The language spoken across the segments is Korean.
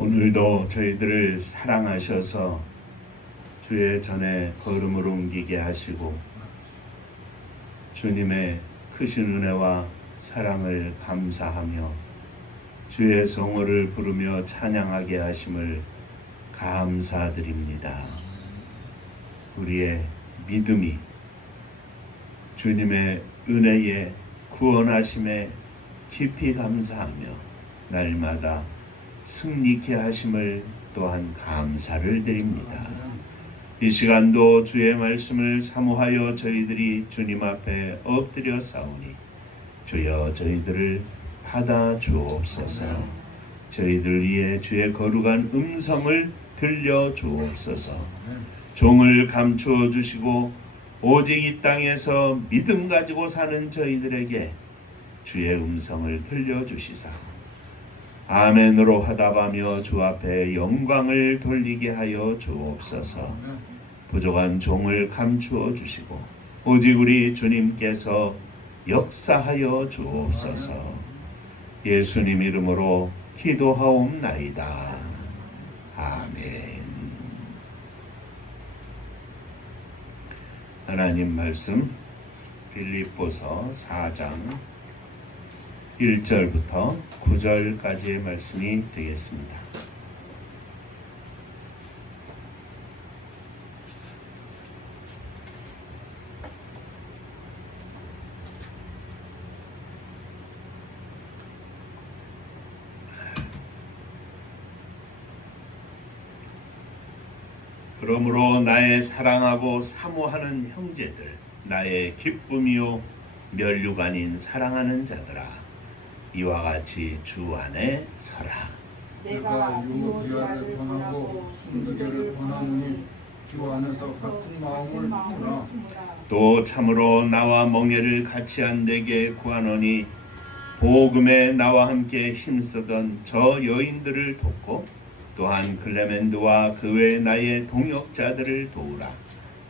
오늘도 저희들을 사랑하셔서 주의 전에 걸음을 옮기게 하시고 주님의 크신 은혜와 사랑을 감사하며 주의 성호를 부르며 찬양하게 하심을 감사드립니다. 우리의 믿음이 주님의 은혜에 구원하심에 깊이 감사하며 날마다 승리케 하심을 또한 감사를 드립니다. 이 시간도 주의 말씀을 사모하여 저희들이 주님 앞에 엎드려 싸우니 주여 저희들을 받아 주옵소서. 저희들 위해 주의 거룩한 음성을 들려 주옵소서. 종을 감추어 주시고 오직 이 땅에서 믿음 가지고 사는 저희들에게 주의 음성을 들려주시사 아멘으로 화답하며 주 앞에 영광을 돌리게 하여 주옵소서. 부족한 종을 감추어 주시고 오직 우리 주님께서 역사하여 주옵소서. 예수님 이름으로 기도하옵나이다. 아멘. 하나님 말씀 빌립보서 4장 1절부터 9절까지의 말씀이 되겠습니다. 그러므로 나의 사랑하고 사모하는 형제들, 나의 기쁨이요 멸류가 아닌 사랑하는 자들아, 이와 같이 주 안에 서라. 내가 유오디아를 권하고 순두대를 권하노니 주 안에서 같은 마음을 품으라. 또 참으로 나와 멍에를 같이 한 데게 구하노니 복음에 나와 함께 힘쓰던 저 여인들을 돕고 또한 클레멘드와 그 외 나의 동역자들을 도우라.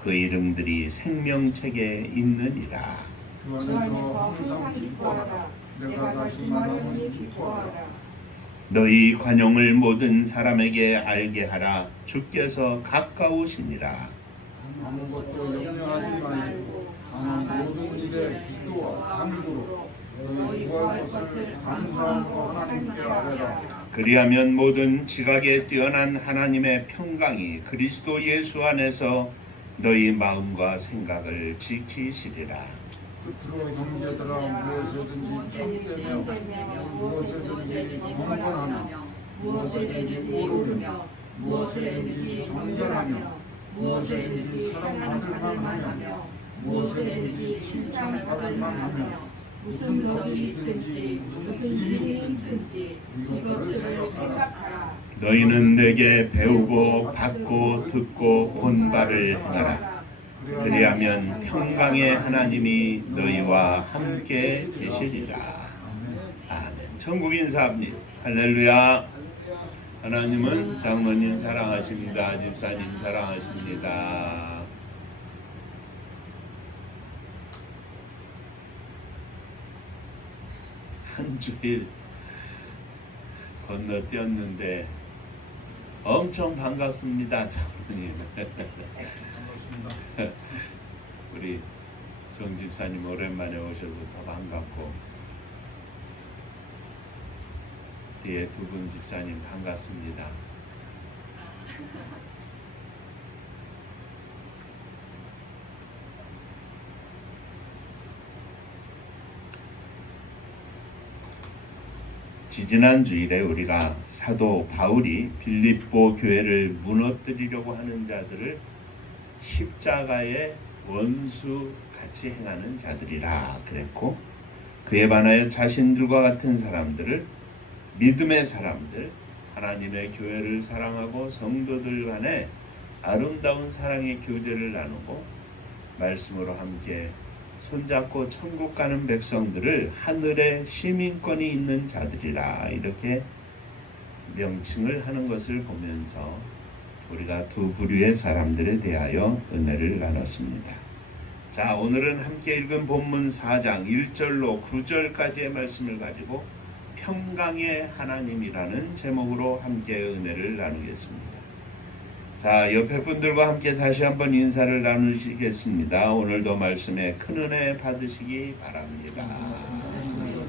그 이름들이 생명책에 있느니라. 주 안에서 항상 기뻐하라. 내가 다시 말하노니 기뻐하라. 너희 관용을 모든 사람에게 알게 하라. 주께서 가까우시니라. 아무것도 염려하지 말고 다만 모든 일에 기도와 간구로 너희 구할 것을 감사함으로 하나님께 아뢰라. 그리하면 모든 지각에 뛰어난 하나님의 평강이 그리스도 예수 안에서 너희 마음과 생각을 지키시리라. 끝으로 형제들아 무엇이든지 참되며 무엇이든지 경건하며 무엇이든지 오르며 무엇이든지 정결하며 무엇이든지 사랑받을 만하며 무엇이든지 칭찬받을 만하며 무슨 덕이 있든지 무슨 일이 있든지 이것들을 생각하라. 너희는 내게 배우고 받고 듣고 본 바를 행하라. 그리하면 평강의 하나님이 너희와 함께 계시리라. 아멘. 천국 인사합니다. 할렐루야. 하나님은 장로님 사랑하십니다. 집사님 사랑하십니다. 한 주일 건너뛰었는데 엄청 반갑습니다, 장로님. 우리 정 집사님 오랜만에 오셔서 더 반갑고 뒤에 두 분 집사님 반갑습니다. 지지난 주일에 우리가 사도 바울이 빌립보 교회를 무너뜨리려고 하는 자들을 십자가의 원수 같이 행하는 자들이라 그랬고, 그에 반하여 자신들과 같은 사람들을 믿음의 사람들, 하나님의 교회를 사랑하고 성도들 간에 아름다운 사랑의 교제를 나누고 말씀으로 함께 손잡고 천국 가는 백성들을 하늘의 시민권이 있는 자들이라 이렇게 명칭을 하는 것을 보면서 우리가 두 부류의 사람들에 대하여 은혜를 나눴습니다. 자, 오늘은 함께 읽은 본문 4장 1절로 9절까지의 말씀을 가지고 평강의 하나님이라는 제목으로 함께 은혜를 나누겠습니다. 자, 옆에 분들과 함께 다시 한번 인사를 나누시겠습니다. 오늘도 말씀에 큰 은혜 받으시기 바랍니다.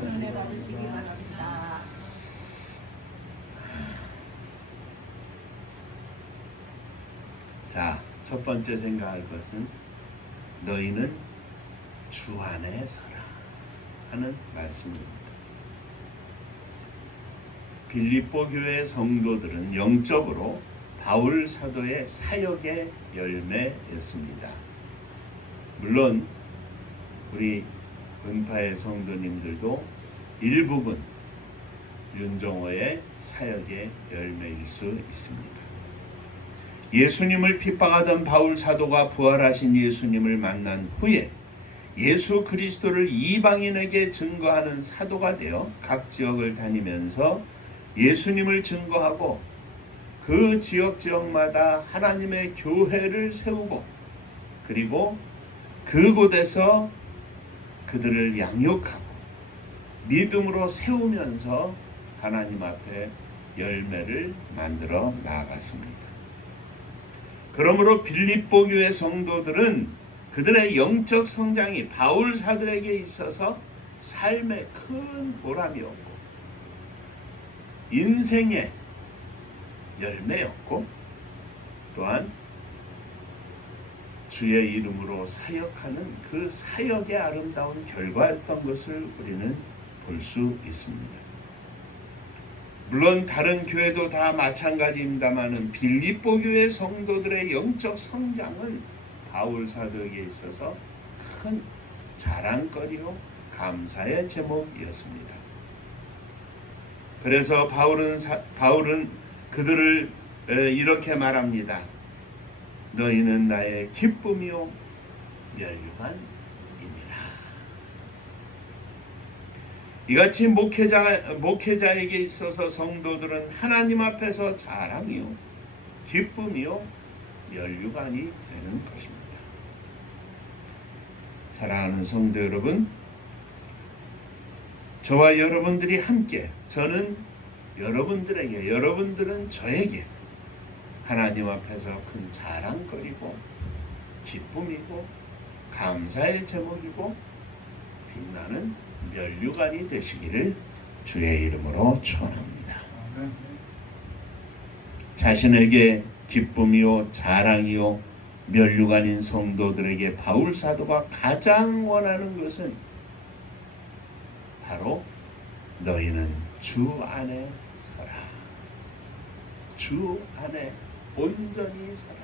은혜 받으시기 바랍니다. 자, 첫 번째 생각할 것은 너희는 주 안에 서라 하는 말씀입니다. 빌립보 교회 성도들은 영적으로 바울 사도의 사역의 열매였습니다. 물론 우리 은파의 성도님들도 일부분 윤정호의 사역의 열매일 수 있습니다. 예수님을 핍박하던 바울 사도가 부활하신 예수님을 만난 후에 예수 그리스도를 이방인에게 증거하는 사도가 되어 각 지역을 다니면서 예수님을 증거하고 그 지역마다 하나님의 교회를 세우고 그리고 그곳에서 그들을 양육하고 믿음으로 세우면서 하나님 앞에 열매를 만들어 나아갔습니다. 그러므로 빌립보 교회 성도들은 그들의 영적 성장이 바울 사도에게 있어서 삶의 큰 보람이었고 인생의 열매였고 또한 주의 이름으로 사역하는 그 사역의 아름다운 결과였던 것을 우리는 볼 수 있습니다. 물론 다른 교회도 다 마찬가지입니다마는 빌립보 교회 성도들의 영적 성장은 바울 사도에게 있어서 큰 자랑거리요 감사의 제목이었습니다. 그래서 바울은 그들을 이렇게 말합니다. 너희는 나의 기쁨이요 멸류관이니라. 이같이 목회자에게 있어서 성도들은 하나님 앞에서 자랑이요 기쁨이요 멸류관이 되는 것입니다. 사랑하는 성도 여러분, 저와 여러분들이 함께 저는 여러분들에게 여러분들은 저에게 하나님 앞에서 큰 자랑거리고 기쁨이고 감사의 제목이고 빛나는 멸류관이 되시기를 주의 이름으로 축원합니다. 자신에게 기쁨이요 자랑이요 멸류관인 성도들에게 바울 사도가 가장 원하는 것은 바로 너희는 주 안에 서라. 주 안에 온전히 서라.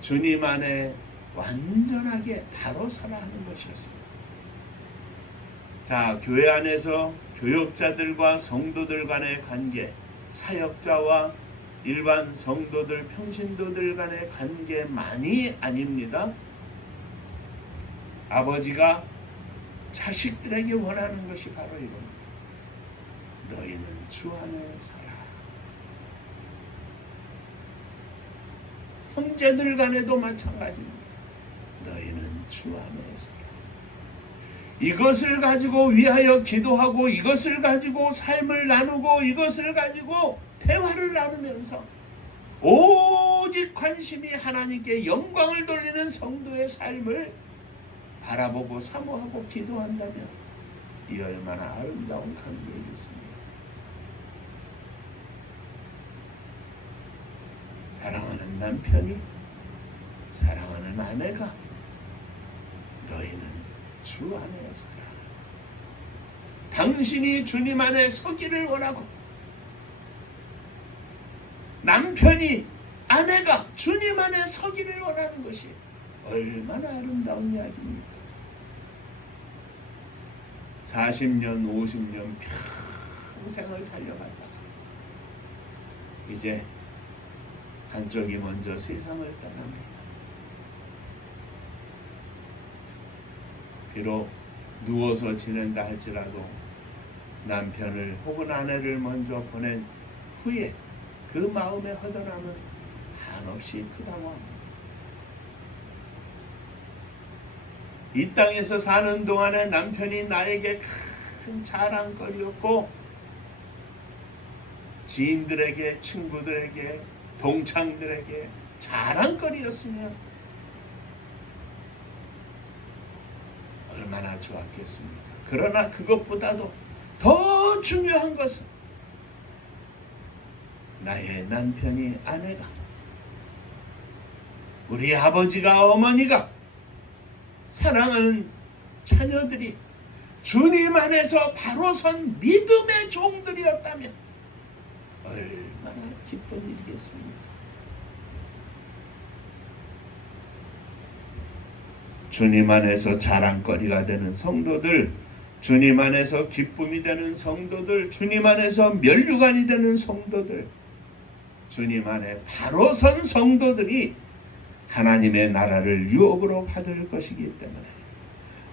주님 안에 완전하게 바로 서라 하는 것이었습니다. 자, 교회 안에서 교역자들과 성도들 간의 관계, 사역자와 일반 성도들, 평신도들 간의 관계만이 아닙니다. 아버지가 자식들에게 원하는 것이 바로 이겁니다. 너희는 주 안에 서라. 형제들 간에도 마찬가지입니다. 너희는 주 안에 서라. 이것을 가지고 위하여 기도하고 이것을 가지고 삶을 나누고 이것을 가지고 대화를 나누면서 오직 관심이 하나님께 영광을 돌리는 성도의 삶을 바라보고 사모하고 기도한다면 이 얼마나 아름다운 관계이겠습니까? 사랑하는 남편이 사랑하는 아내가 너희는 주 안에 서라. 당신이 주님 안에 서기를 원하고 남편이 아내가 주님 안에 서기를 원하는 것이 얼마나 아름다운 이야기입니까? 40년, 50년 평생을 살려갔다가 이제 한쪽이 먼저 세상을 떠납니다. 비록 누워서 지낸다 할지라도 남편을 혹은 아내를 먼저 보낸 후에 그 마음의 허전함은 한없이 크다고 합니다. 이 땅에서 사는 동안에 남편이 나에게 큰 자랑거리였고 지인들에게, 친구들에게, 동창들에게 자랑거리였으면 얼마나 좋았겠습니까? 그러나 그것보다도 더 중요한 것은 나의 남편이, 아내가, 우리 아버지가, 어머니가, 사랑하는 자녀들이 주님 안에서 바로 선 믿음의 종들이었다면 얼마나 기쁜 일이겠습니까? 주님 안에서 자랑거리가 되는 성도들, 주님 안에서 기쁨이 되는 성도들, 주님 안에서 면류관이 되는 성도들, 주님 안에 바로 선 성도들이 하나님의 나라를 유업으로 받을 것이기 때문에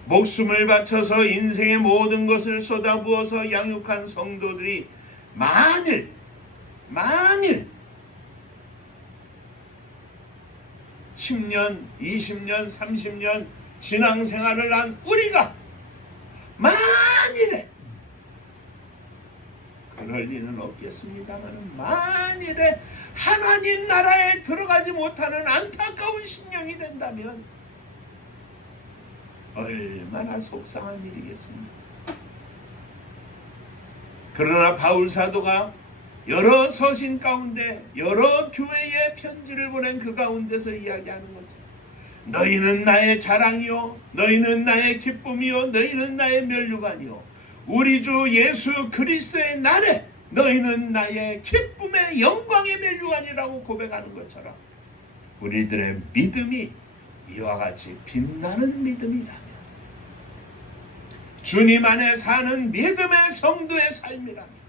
목숨을 바쳐서 인생의 모든 것을 쏟아부어서 양육한 성도들이 만일 10년, 20년, 30년 신앙생활을 한 우리가 만일에, 그럴 리는 없겠습니다만 만일에 하나님 나라에 들어가지 못하는 안타까운 심령이 된다면 얼마나 속상한 일이겠습니까? 그러나 바울 사도가 여러 서신 가운데 여러 교회에 편지를 보낸 그 가운데서 이야기하는 거죠. 너희는 나의 자랑이요, 너희는 나의 기쁨이요, 너희는 나의 면류관이요, 우리 주 예수 그리스도의 날에 너희는 나의 기쁨의 영광의 면류관이라고 고백하는 것처럼 우리들의 믿음이 이와 같이 빛나는 믿음이라면, 주님 안에 사는 믿음의 성도의 삶이라면,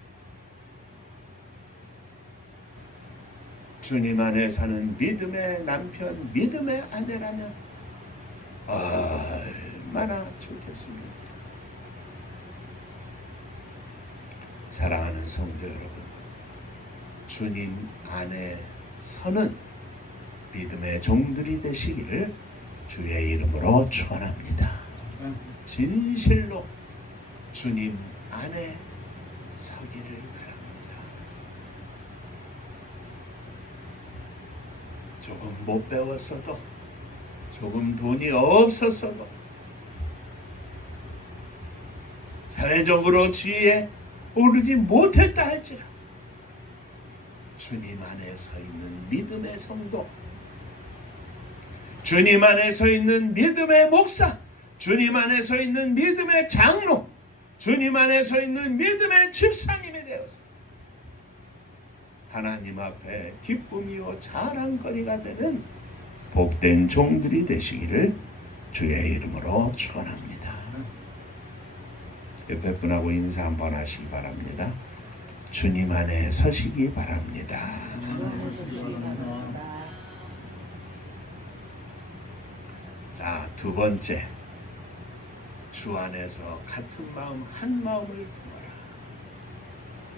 주님 안에 사는 믿음의 남편, 믿음의 아내라면 얼마나 좋겠습니까? 사랑하는 성도 여러분, 주님 안에 서는 믿음의 종들이 되시기를 주의 이름으로 축원합니다. 진실로 주님 안에 서기를 바랍니다. 조금 못 배웠어도, 조금 돈이 없었어도, 사회적으로 지위에 오르지 못했다 할지라 주님 안에 서 있는 믿음의 성도, 주님 안에 서 있는 믿음의 목사, 주님 안에 서 있는 믿음의 장로, 주님 안에 서 있는 믿음의 집사님이 되어서 하나님 앞에 기쁨이요 자랑거리가 되는 복된 종들이 되시기를 주의 이름으로 축원합니다. 옆에 분하고 인사 한번 하시기 바랍니다. 주님 안에 서시기 바랍니다. 자, 두 번째, 주 안에서 같은 마음 한 마음을 품어라.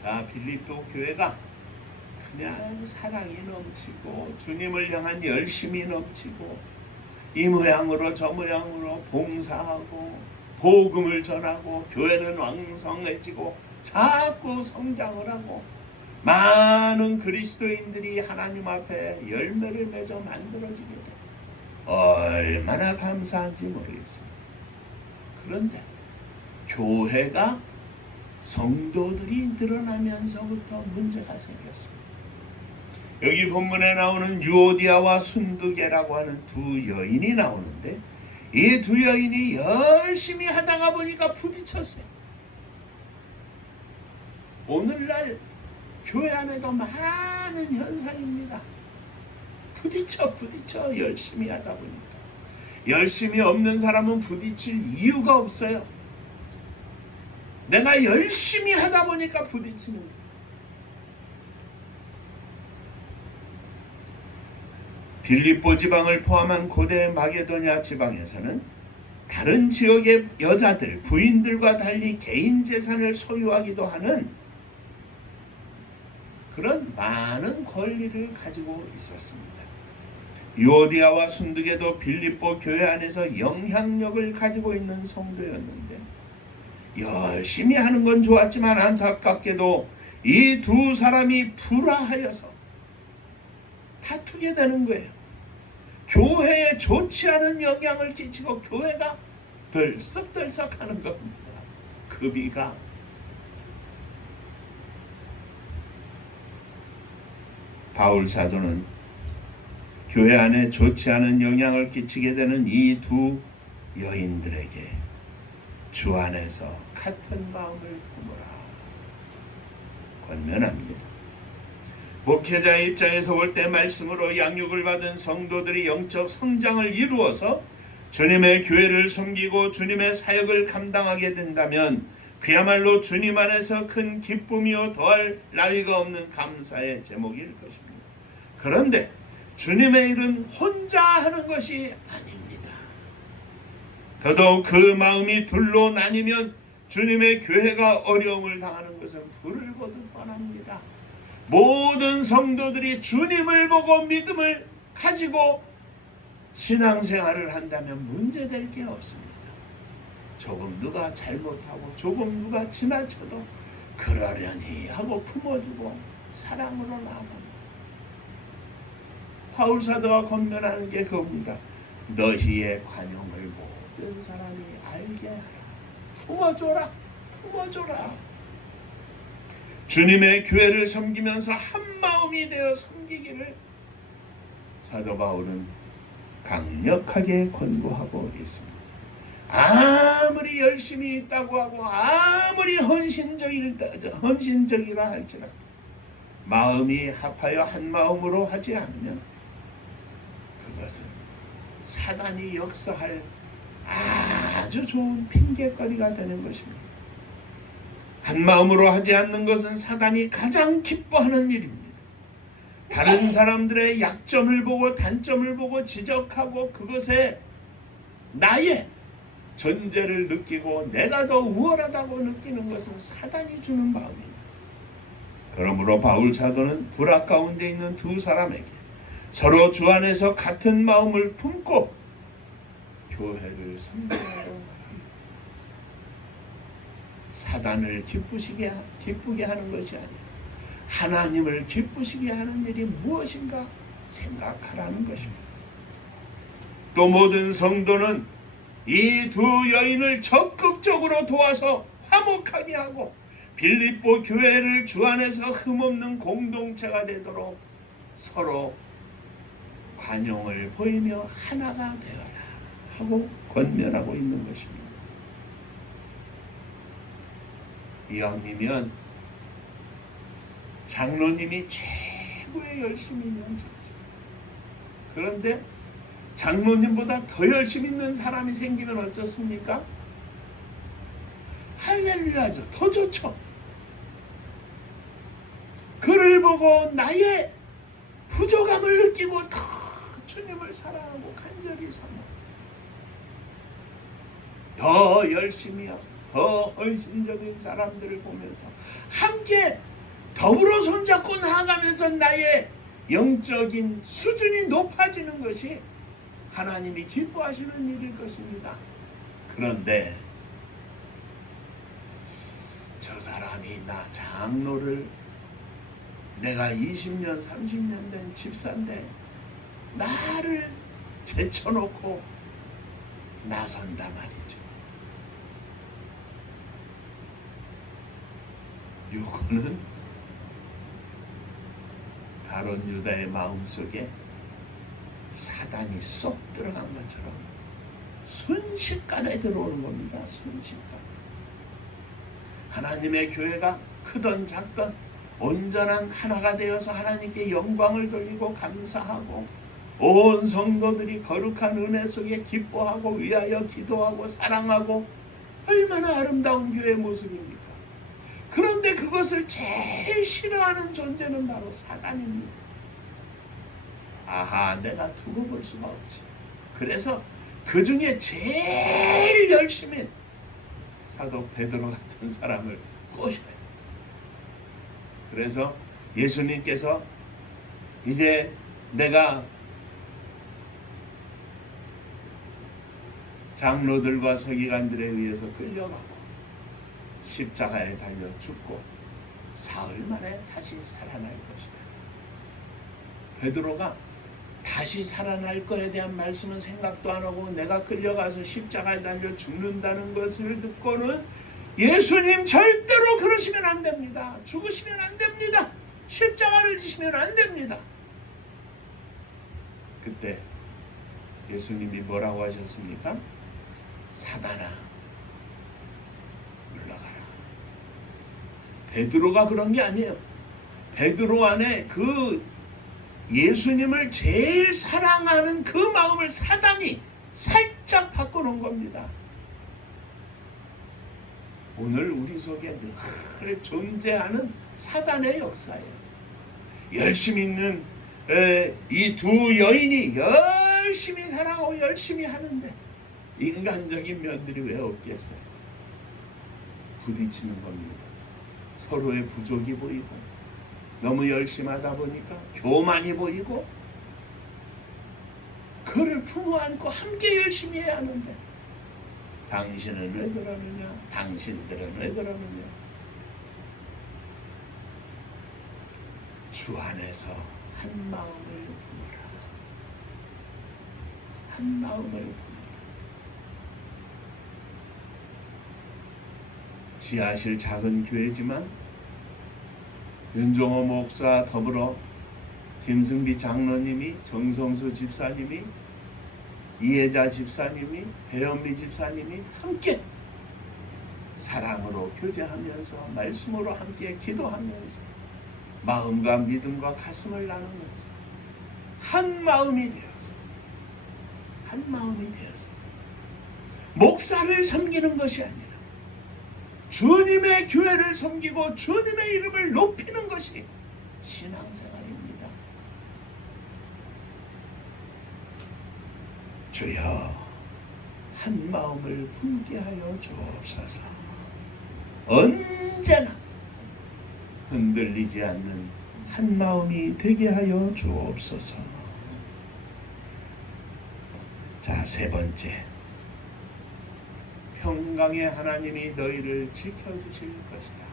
자, 빌립보 교회가 그냥 사랑이 넘치고 주님을 향한 열심이 넘치고 이 모양으로 저 모양으로 봉사하고 복음을 전하고 교회는 왕성해지고 자꾸 성장을 하고 많은 그리스도인들이 하나님 앞에 열매를 맺어 만들어지게 돼. 얼마나 감사한지 모르겠습니다. 그런데 교회가 성도들이 늘어나면서부터 문제가 생겼습니다. 여기 본문에 나오는 유오디아와 순두계라고 하는 두 여인이 나오는데, 이 두 여인이 열심히 하다가 보니까 부딪혔어요. 오늘날 교회 안에도 많은 현상입니다. 부딪혀 열심히 하다 보니까. 열심히 없는 사람은 부딪힐 이유가 없어요. 내가 열심히 하다 보니까 부딪히는 거예요. 빌립보 지방을 포함한 고대 마게도냐 지방에서는 다른 지역의 여자들, 부인들과 달리 개인 재산을 소유하기도 하는 그런 많은 권리를 가지고 있었습니다. 유오디아와 순두계도 빌립보 교회 안에서 영향력을 가지고 있는 성도였는데, 열심히 하는 건 좋았지만 안타깝게도 이 두 사람이 불화하여서 다투게 되는 거예요. 교회에 좋지 않은 영향을 끼치고 교회가 들썩들썩하는 겁니다. 급이가 바울 사도는 교회 안에 좋지 않은 영향을 끼치게 되는 이 두 여인들에게 주 안에서 같은 마음을 품으라 권면합니다. 목회자의 입장에서 볼 때 말씀으로 양육을 받은 성도들이 영적 성장을 이루어서 주님의 교회를 섬기고 주님의 사역을 감당하게 된다면 그야말로 주님 안에서 큰 기쁨이요 더할 나위가 없는 감사의 제목일 것입니다. 그런데 주님의 일은 혼자 하는 것이 아닙니다. 더더욱 그 마음이 둘로 나뉘면 주님의 교회가 어려움을 당하는 것은 불을 보듯 뻔합니다. 모든 성도들이 주님을 보고 믿음을 가지고 신앙생활을 한다면 문제될 게 없습니다. 조금 누가 잘못하고 조금 누가 지나쳐도 그러려니 하고 품어주고 사랑으로 나아갑니다. 바울 사도가 권면하는 게 그겁니다. 너희의 관용을 모든 사람이 알게 하라. 품어줘라. 품어줘라. 주님의 교회를 섬기면서 한 마음이 되어 섬기기를 사도 바울은 강력하게 권고하고 있습니다. 아무리 열심히 있다고 하고 아무리 헌신적이라 할지라도 마음이 합하여 한 마음으로 하지 않으면 그것은 사단이 역사할 아주 좋은 핑계거리가 되는 것입니다. 한 마음으로 하지 않는 것은 사단이 가장 기뻐하는 일입니다. 다른 사람들의 약점을 보고 단점을 보고 지적하고 그것에 나의 존재를 느끼고 내가 더 우월하다고 느끼는 것은 사단이 주는 마음입니다. 그러므로 바울 사도는 불화 가운데 있는 두 사람에게 서로 주 안에서 같은 마음을 품고 교회를 섬기라고 말합니다. 사단을 기쁘게 하는 것이 아니라 하나님을 기쁘시게 하는 일이 무엇인가 생각하라는 것입니다. 또 모든 성도는 이 두 여인을 적극적으로 도와서 화목하게 하고 빌립보 교회를 주 안에서 흠없는 공동체가 되도록 서로 관용을 보이며 하나가 되어라 하고 권면하고 있는 것입니다. 이왕이면 장로님이 최고의 열심이면 좋죠. 그런데 장로님보다 더 열심히 있는 사람이 생기면 어떻습니까? 할렐루야죠. 더 좋죠. 그를 보고 나의 부족함을 느끼고 더 주님을 사랑하고 간절히 사모하고 더 열심히요 더 헌신적인 사람들을 보면서 함께 더불어 손잡고 나아가면서 나의 영적인 수준이 높아지는 것이 하나님이 기뻐하시는 일일 것입니다. 그런데 저 사람이 나 장로를 내가 20년 30년 된 집사인데 나를 제쳐놓고 나선다 말이죠. 요거는 가룟 유다의 마음속에 사단이 쏙 들어간 것처럼 순식간에 들어오는 겁니다. 순식간. 하나님의 교회가 크던 작던 온전한 하나가 되어서 하나님께 영광을 돌리고 감사하고 온 성도들이 거룩한 은혜 속에 기뻐하고 위하여 기도하고 사랑하고 얼마나 아름다운 교회의 모습입니까? 그런데 그것을 제일 싫어하는 존재는 바로 사단입니다. 아하, 내가 두고 볼 수가 없지. 그래서 그 중에 제일 열심히 사도 베드로 같은 사람을 꼬셔요. 그래서 예수님께서 이제 내가 장로들과 서기관들에 의해서 끌려가고 십자가에 달려 죽고 사흘 만에 다시 살아날 것이다. 베드로가 다시 살아날 거에 대한 말씀은 생각도 안 하고 내가 끌려가서 십자가에 달려 죽는다는 것을 듣고는 예수님 절대로 그러시면 안 됩니다. 죽으시면 안 됩니다. 십자가를 지시면 안 됩니다. 그때 예수님이 뭐라고 하셨습니까? 사단아, 물러가라. 베드로가 그런 게 아니에요. 베드로 안에 그 예수님을 제일 사랑하는 그 마음을 사단이 살짝 바꿔놓은 겁니다. 오늘 우리 속에 늘 존재하는 사단의 역사예요. 열심히 있는 이 두 여인이 열심히 사랑하고 열심히 하는데 인간적인 면들이 왜 없겠어요? 부딪히는 겁니다. 서로의 부족이 보이고 너무 열심히 하다 보니까 교만이 보이고 그를 품어 안고 함께 열심히 해야 하는데 당신은 왜 그러느냐? 당신들은 왜 그러느냐? 주 안에서 한 마음을 품어라. 한 마음을 품어라. 지하실 작은 교회지만 윤종호 목사 더불어 김승비 장로님이, 정성수 집사님이, 이혜자 집사님이, 배현미 집사님이 함께 사랑으로 교제하면서 말씀으로 함께 기도하면서 마음과 믿음과 가슴을 나누면서 한 마음이 되어서 목사를 섬기는 것이 아니라 주님의 교회를 섬기고 주님의 이름을 높이는 것이 신앙생활입니다. 주여 한 마음을 품게 하여 주옵소서. 언제나 흔들리지 않는 한 마음이 되게 하여 주옵소서. 자, 세 번째, 평강의 하나님이 너희를 지켜주실 것이다.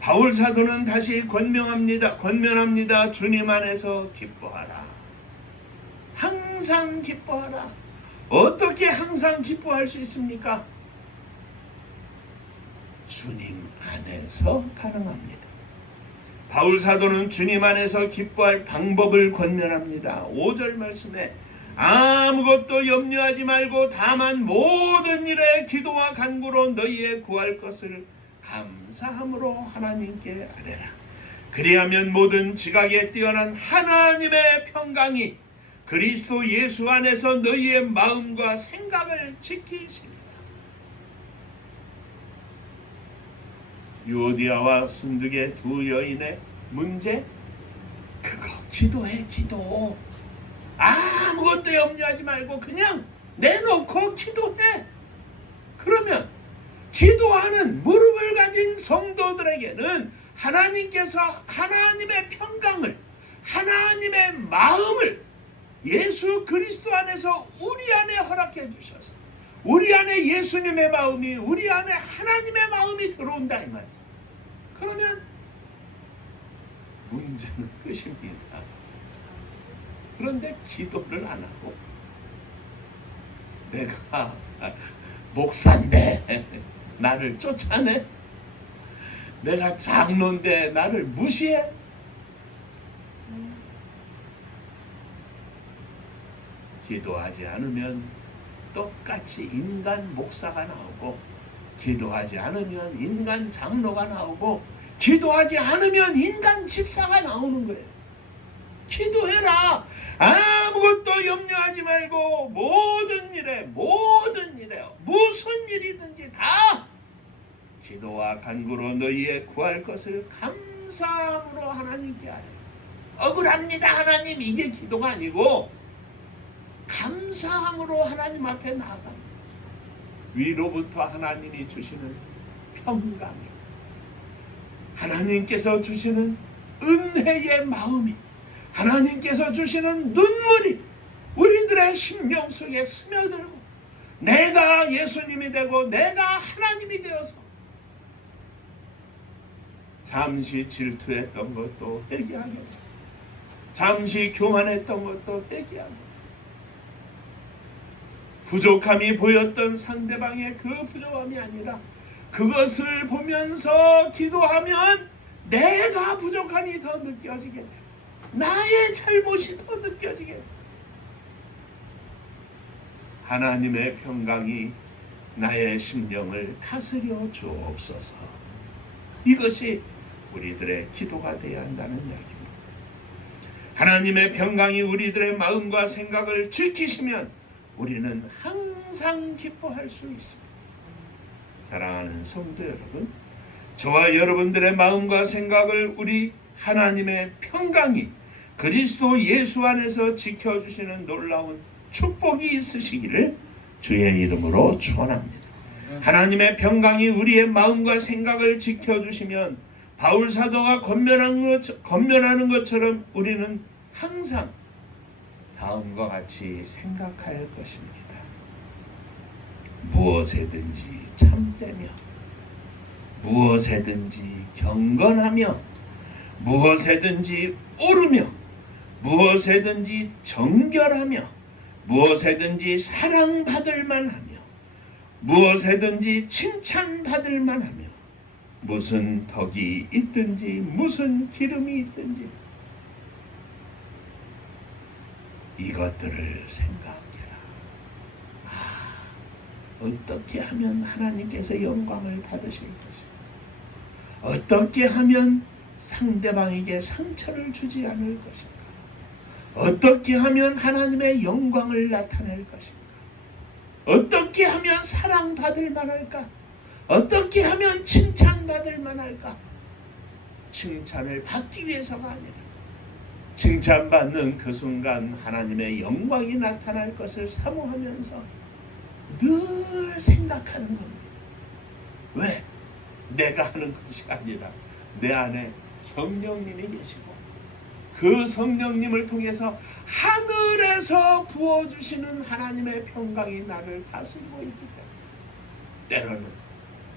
바울 사도는 다시 권면합니다. 주님 안에서 기뻐하라. 항상 기뻐하라. 어떻게 항상 기뻐할 수 있습니까? 주님 안에서 가능합니다. 바울 사도는 주님 안에서 기뻐할 방법을 권면합니다. 5절 말씀에 아무것도 염려하지 말고 다만 모든 일에 기도와 간구로 너희의 구할 것을 감사함으로 하나님께 아뢰라. 그리하면 모든 지각에 뛰어난 하나님의 평강이 그리스도 예수 안에서 너희의 마음과 생각을 지키십니다. 유오디아와 순득의 두 여인의 문제, 그거 기도해. 기도. 아무것도 염려하지 말고 그냥 내놓고 기도해. 그러면 기도하는 무릎을 가진 성도들에게는 하나님께서 하나님의 평강을, 하나님의 마음을 예수 그리스도 안에서 우리 안에 허락해 주셔서 우리 안에 예수님의 마음이, 우리 안에 하나님의 마음이 들어온다 이 말이죠. 그러면 문제는 끝입니다. 그런데 기도를 안 하고 내가 목사인데 나를 쫓아내, 내가 장로인데 나를 무시해, 기도하지 않으면 똑같이 인간 목사가 나오고, 기도하지 않으면 인간 장로가 나오고, 기도하지 않으면 인간 집사가 나오는 거예요. 기도해라. 아무것도 염려하지 말고 모든 일에 무슨 일이든지 다 기도와 간구로 너희의 구할 것을 감사함으로 하나님께 하라. 억울합니다 하나님, 이게 기도가 아니고 감사함으로 하나님 앞에 나아갑니다. 위로부터 하나님이 주시는 평강이, 하나님께서 주시는 은혜의 마음이, 하나님께서 주시는 눈물이 우리들의 심령 속에 스며들고 내가 예수님이 되고 내가 하나님이 되어서 잠시 질투했던 것도 회개하게 되고, 잠시 교만했던 것도 회개하게 되고, 부족함이 보였던 상대방의 그 부족함이 아니라 그것을 보면서 기도하면 내가 부족함이 더 느껴지게 되고 나의 잘못이 더 느껴지게 되고 하나님의 평강이 나의 심령을 다스려 주옵소서. 이것이 우리들의 기도가 되어야 한다는 이야기입니다. 하나님의 평강이 우리들의 마음과 생각을 지키시면 우리는 항상 기뻐할 수 있습니다. 사랑하는 성도 여러분, 저와 여러분들의 마음과 생각을 우리 하나님의 평강이 그리스도 예수 안에서 지켜주시는 놀라운 축복이 있으시기를 주의 이름으로 축원합니다. 하나님의 평강이 우리의 마음과 생각을 지켜주시면 바울 사도가 권면하는 것처럼 우리는 항상 다음과 같이 생각할 것입니다. 무엇에든지 참되며 무엇에든지 경건하며 무엇에든지 옳으며 무엇에든지 정결하며 무엇에든지 사랑받을 만하며 무엇에든지 칭찬받을 만하며 무슨 덕이 있든지 무슨 기름이 있든지 이것들을 생각해라. 어떻게 하면 하나님께서 영광을 받으실 것인가? 어떻게 하면 상대방에게 상처를 주지 않을 것인가? 어떻게 하면 하나님의 영광을 나타낼 것인가? 어떻게 하면 사랑받을 만할까? 어떻게 하면 칭찬받을 만할까? 칭찬을 받기 위해서가 아니라 칭찬받는 그 순간 하나님의 영광이 나타날 것을 사모하면서 늘 생각하는 겁니다. 왜? 내가 하는 것이 아니라 내 안에 성령님이 계시고 그 성령님을 통해서 하늘에서 부어주시는 하나님의 평강이 나를 다스리고 있기 때문에 때로는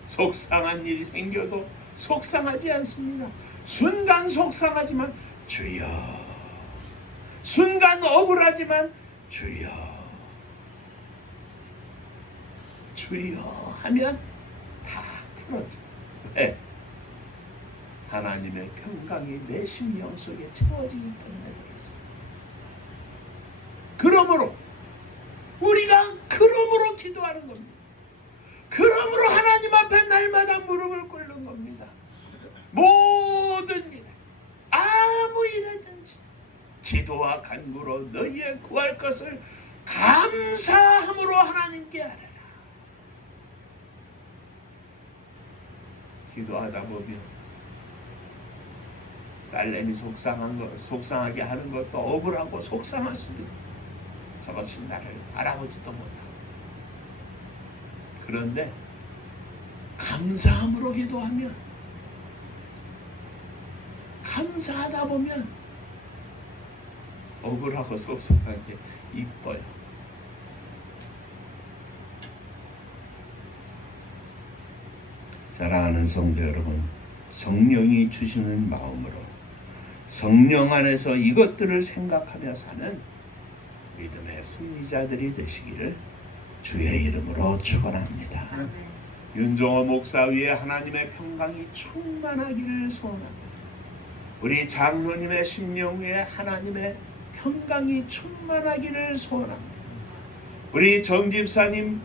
속상한 일이 생겨도 속상하지 않습니다. 순간 속상하지만 주여, 순간 억울하지만 주여, 주여 하면 다 풀어져. 왜? 하나님의 평강이 내 심령 속에 채워지기 때문에 그렇습니다. 그러므로 우리가 그러므로 기도하는 겁니다. 그러므로 하나님 앞에 날마다 무릎을 꿇는 겁니다. 모든 일에 아무 일에든지 기도와 간구로 너희의 구할 것을 감사함으로 하나님께 아뢰라. 기도하다 보면 딸내미 속상하게 하는 것도 억울하고 속상할 수도 있다. 저것이 나를 알아보지도 못하고. 그런데 감사함으로 기도하면, 감사하다 보면 억울하고 속상한 게 이뻐요. 사랑하는 성도 여러분, 성령이 주시는 마음으로 성령 안에서 이것들을 생각하며 사는 믿음의 승리자들이 되시기를 주의 이름으로 축원합니다. 윤종호 목사 위에 하나님의 평강이 충만하기를 소원합니다. 우리 장로님의 심령 위에 하나님의 평강이 충만하기를 소원합니다. 우리 정 집사님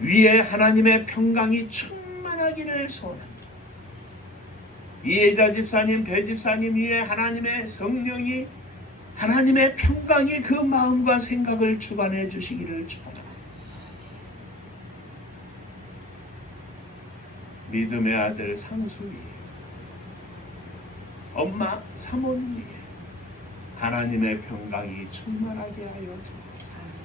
위에 하나님의 평강이 충만하기를 소원합니다. 이혜자 집사님, 배 집사님 위에 하나님의 성령이, 하나님의 평강이 그 마음과 생각을 주관해 주시기를 축원합니다. 믿음의 아들 상수 위에, 엄마 사모님 위에 하나님의 평강이 충만하게 하여 주옵소서.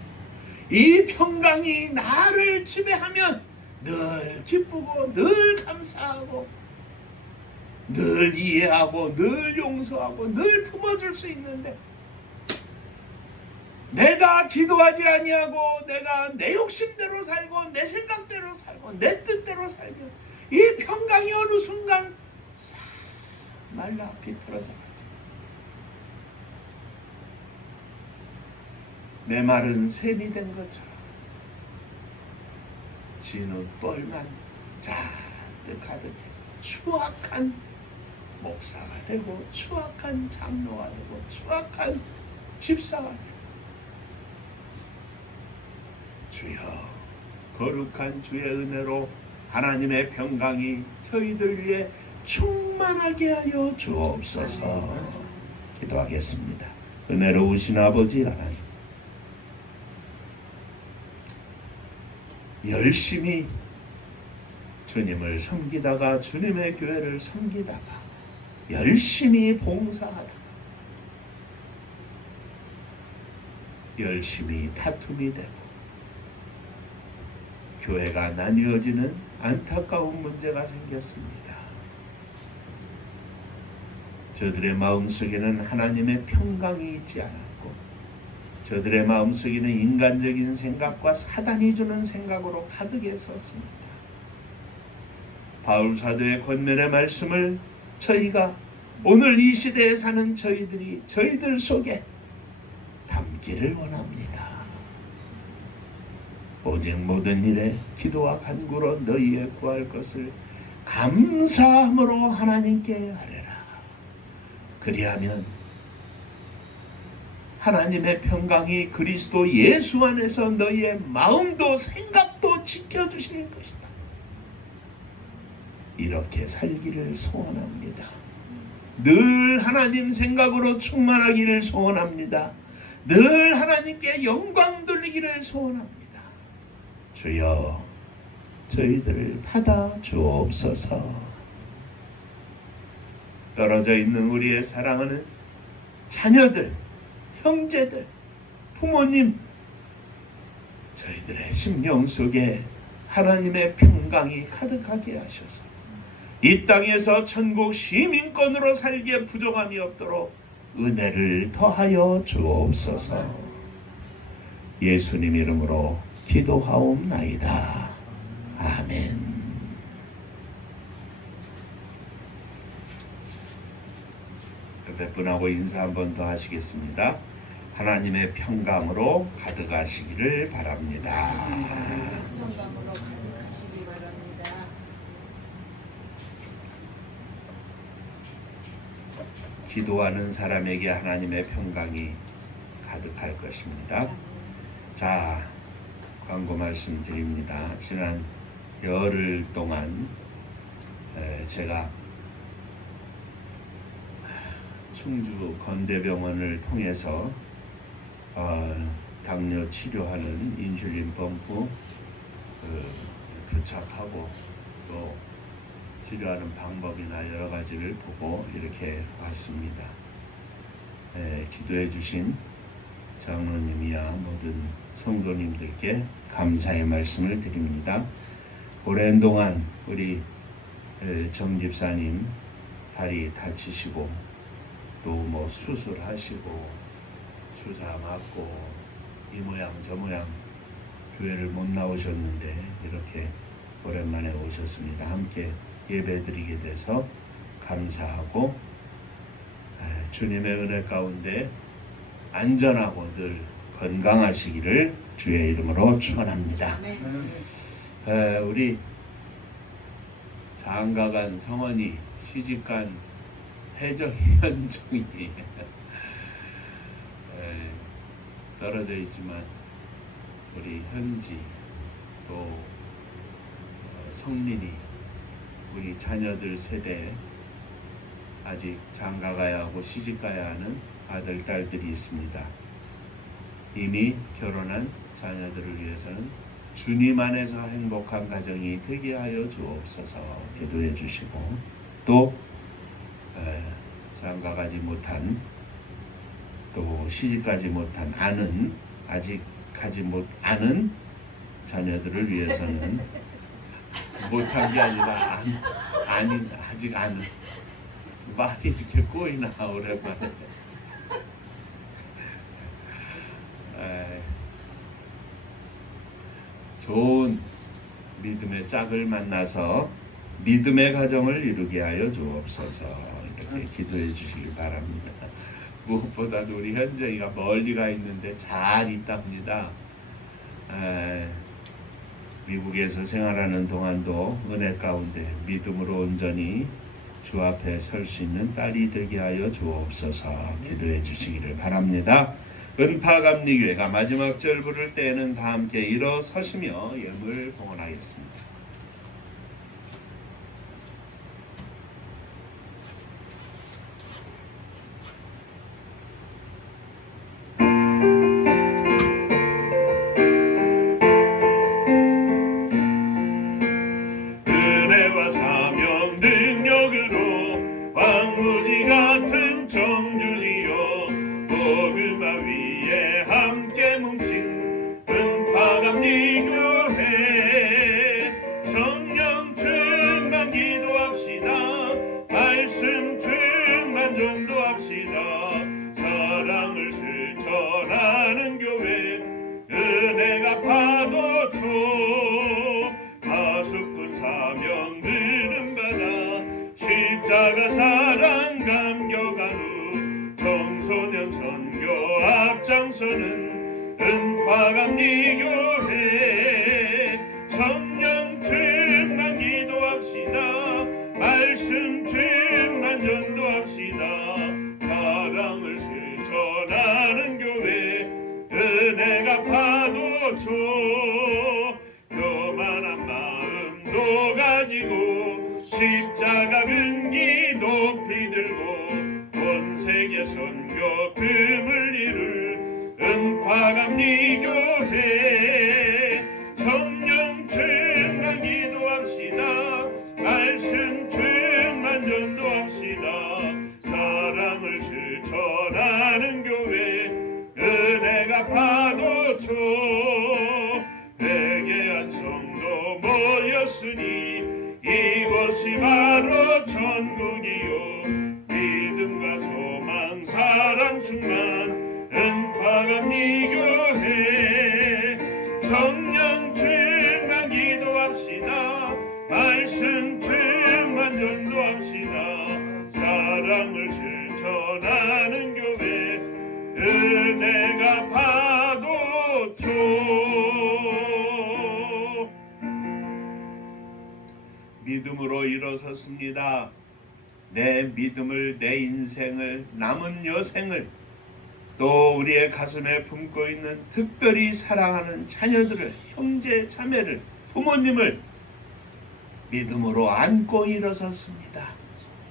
이 평강이 나를 지배하면 늘 기쁘고 늘 감사하고 늘 이해하고 늘 용서하고 늘 품어줄 수 있는데, 내가 기도하지 아니하고 내가 내 욕심대로 살고 내 생각대로 살고 내 뜻대로 살면 이 평강이 어느 순간 싹 말라 비틀어져가지고 메마른 샘이 된 것처럼 진흙벌만 잔뜩 가득해서 추악한 목사가 되고 추악한 장로가 되고 추악한 집사가 되고, 주여 거룩한 주의 은혜로 하나님의 평강이 저희들 위해 충만하게 하여 주옵소서. 기도하겠습니다. 은혜로우신 아버지 하나님, 열심히 주님을 섬기다가 주님의 교회를 섬기다가 열심히 봉사하다가 열심히 다툼이 되고 교회가 나뉘어지는 안타까운 문제가 생겼습니다. 저들의 마음속에는 하나님의 평강이 있지 않았고 저들의 마음속에는 인간적인 생각과 사단이 주는 생각으로 가득했었습니다. 바울 사도의 권면의 말씀을 저희가 오늘 이 시대에 사는 저희들이 저희들 속에 담기를 원합니다. 오직 모든 일에 기도와 간구로 너희의 구할 것을 감사함으로 하나님께 아뢰라. 그리하면 하나님의 평강이 그리스도 예수 안에서 너희의 마음도 생각도 지켜주실 것이다. 이렇게 살기를 소원합니다. 늘 하나님 생각으로 충만하기를 소원합니다. 늘 하나님께 영광 돌리기를 소원합니다. 주여 저희들을 받아 주옵소서. 떨어져 있는 우리의 사랑하는 자녀들, 형제들, 부모님, 저희들의 심령 속에 하나님의 평강이 가득하게 하셔서 이 땅에서 천국 시민권으로 살기에 부족함이 없도록 은혜를 더하여 주옵소서. 예수님 이름으로 기도하옵나이다. 아멘. 몇 분하고 인사 한 번 더 하시겠습니다. 하나님의 평강으로 가득하시기를 바랍니다. 평강으로 가득하시기 바랍니다. 기도하는 사람에게 하나님의 평강이 가득할 것입니다. 자, 광고 말씀드립니다. 지난 열흘 동안 제가 충주 건대병원을 통해서 당뇨 치료하는 인슐린 펌프 부착하고 또 치료하는 방법이나 여러 가지를 보고 이렇게 왔습니다. 기도해 주신 장로님이야 모든 성도님들께 감사의 말씀을 드립니다. 오랜 동안 우리 정 집사님 다리 다치시고 또 뭐 수술하시고 주사 맞고 이 모양 저 모양 교회를 못 나오셨는데 이렇게 오랜만에 오셨습니다. 함께 예배드리게 돼서 감사하고 주님의 은혜 가운데 안전하고 늘 건강하시기를 주의 이름으로 축원합니다. 우리 장가간 성원이 시집간 혜정이 현정이 떨어져 있지만 우리 현지 또 성린이 우리 자녀들 세대에 아직 장가가야 하고 시집가야 하는 아들 딸들이 있습니다. 이미 결혼한 자녀들을 위해서는 주님 안에서 행복한 가정이 되게 하여 주옵소서. 기도해 주시고 또 장가가지 못한 또 시집가지 못한 아직 가지 못하는 자녀들을 위해서는 못한 게 아니라 아직 아는 말이 이렇게 꼬이나 오랜만에 좋은 믿음의 짝을 만나서 믿음의 가정을 이루게 하여 주옵소서. 이렇게 함께 기도해 주시길 바랍니다. 무엇보다도 우리 현정이가 멀리 가 있는데 잘 있답니다. 미국에서 생활하는 동안도 은혜 가운데 믿음으로 온전히 주 앞에 설 수 있는 딸이 되게 하여 주옵소서. 기도해 주시기를 바랍니다. 은파감리교회가 마지막 절 부를 때에는 다 함께 일어서시며 예물 봉헌하겠습니다. 은혜와 사명 능력으로 황무지 같은 청주지요 복음화 위에 함께 뭉친 은파감리교회 성령 충만 기도합시다. 말씀 충만 전도합시다. 사랑을 실천하는 교회 은혜가 파도초 하수꾼 사명 들음받아 십자가 사랑 감격한 후 청소년 선교 앞장서는 은파감리교회 성령 충만 기도합시다. 말씀 충만 전도합시다. 사랑을 실천하는 교회 은혜가 파도초 교만한 마음도 가지고 십자가 근기 높이 들고 온 세계 선교 금을 이룰 은파감리교회 성령 충만 기도합시다. 말씀 충만 전도합시다. 사랑을 실천하는 교회 은혜가 파도초 회개한 성도 모였으니 이곳이 바로 천국이요 믿음과 소망 사랑 충만 은파감리교회 성령 충만 기도합시다. 말씀 충만 전도합시다. 사랑을 실천하는 교회 은혜가 파도초 믿음으로 일어섰습니다. 내 믿음을 내 인생을 남은 여생을 또 우리의 가슴에 품고 있는 특별히 사랑하는 자녀들을 형제 자매를 부모님을 믿음으로 안고 일어섰습니다.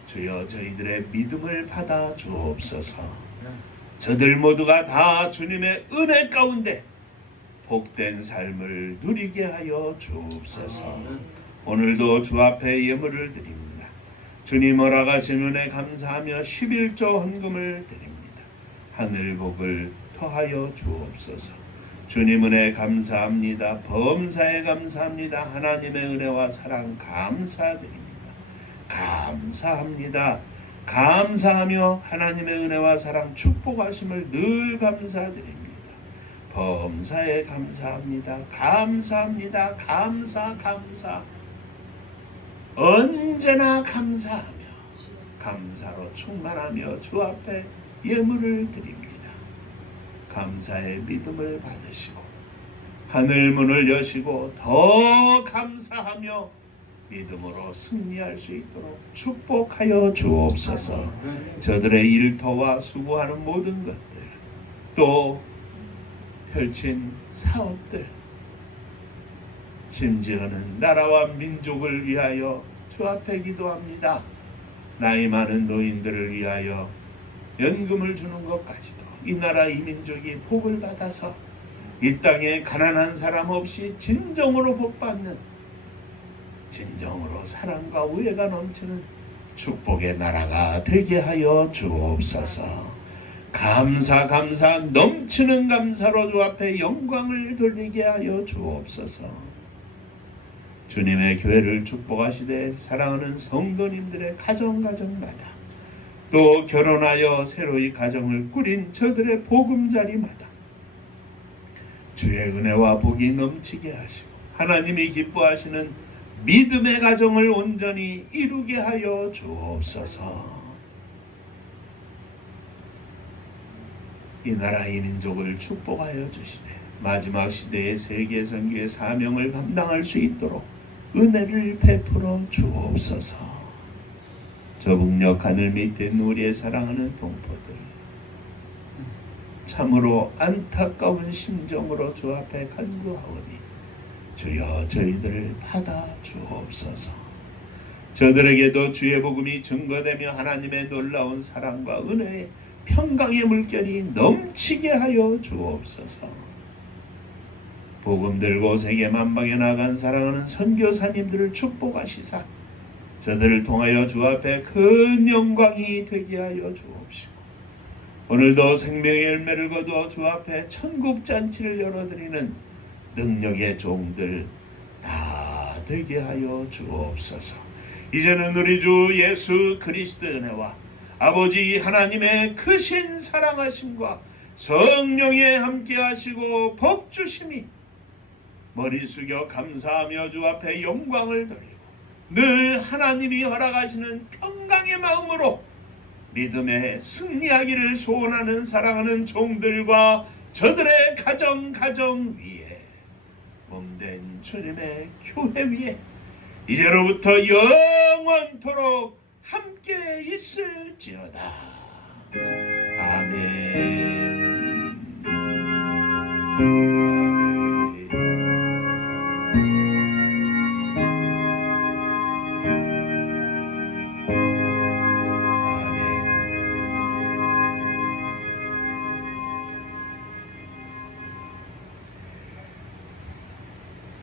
주여 저희들의 믿음을 받아 주옵소서. 저들 모두가 다 주님의 은혜 가운데 복된 삶을 누리게 하여 주옵소서. 오늘도 주 앞에 예물을 드립니다. 주님 허락하신 은혜 감사하며 11조 헌금을 드립니다. 하늘 복을 더하여 주옵소서. 주님 은혜 감사합니다. 범사에 감사합니다. 하나님의 은혜와 사랑 감사드립니다. 감사합니다. 감사하며 하나님의 은혜와 사랑 축복하심을 늘 감사드립니다. 범사에 감사합니다. 감사합니다. 감사 언제나 감사하며 감사로 충만하며 주 앞에 예물을 드립니다. 감사의 믿음을 받으시고 하늘 문을 여시고 더 감사하며 믿음으로 승리할 수 있도록 축복하여 주옵소서. 저들의 일터와 수고하는 모든 것들 또 펼친 사업들 심지어는 나라와 민족을 위하여 주 앞에 기도합니다. 나이 많은 노인들을 위하여 연금을 주는 것까지도 이 나라 이 민족이 복을 받아서 이 땅에 가난한 사람 없이 진정으로 복받는 진정으로 사랑과 우애가 넘치는 축복의 나라가 되게 하여 주옵소서. 감사 넘치는 감사로 주 앞에 영광을 돌리게 하여 주옵소서. 주님의 교회를 축복하시되 사랑하는 성도님들의 가정마다 또 결혼하여 새로이 가정을 꾸린 저들의 보금자리마다 주의 은혜와 복이 넘치게 하시고 하나님이 기뻐하시는 믿음의 가정을 온전히 이루게 하여 주옵소서. 이 나라 이 민족을 축복하여 주시되 마지막 시대의 세계 선교의 사명을 감당할 수 있도록 은혜를 베풀어 주옵소서. 저 북녘 하늘 밑에 우리의 사랑하는 동포들 참으로 안타까운 심정으로 주 앞에 간구하오니 주여 저희들을 받아 주옵소서. 저들에게도 주의 복음이 증거되며 하나님의 놀라운 사랑과 은혜의 평강의 물결이 넘치게 하여 주옵소서. 복음 들고 세계 만방에 나간 사랑하는 선교사님들을 축복하시사 저들을 통하여 주 앞에 큰 영광이 되게 하여 주옵시고 오늘도 생명의 열매를 거두어 주 앞에 천국잔치를 열어드리는 능력의 종들 다 되게 하여 주옵소서. 이제는 우리 주 예수 그리스도의 은혜와 아버지 하나님의 크신 사랑하심과 성령의 함께하시고 복주심이 머리 숙여 감사하며 주 앞에 영광을 돌리고 늘 하나님이 허락하시는 평강의 마음으로 믿음에 승리하기를 소원하는 사랑하는 종들과 저들의 가정 위에 몸된 주님의 교회 위에 이제로부터 영원토록 함께 있을지어다. 아멘.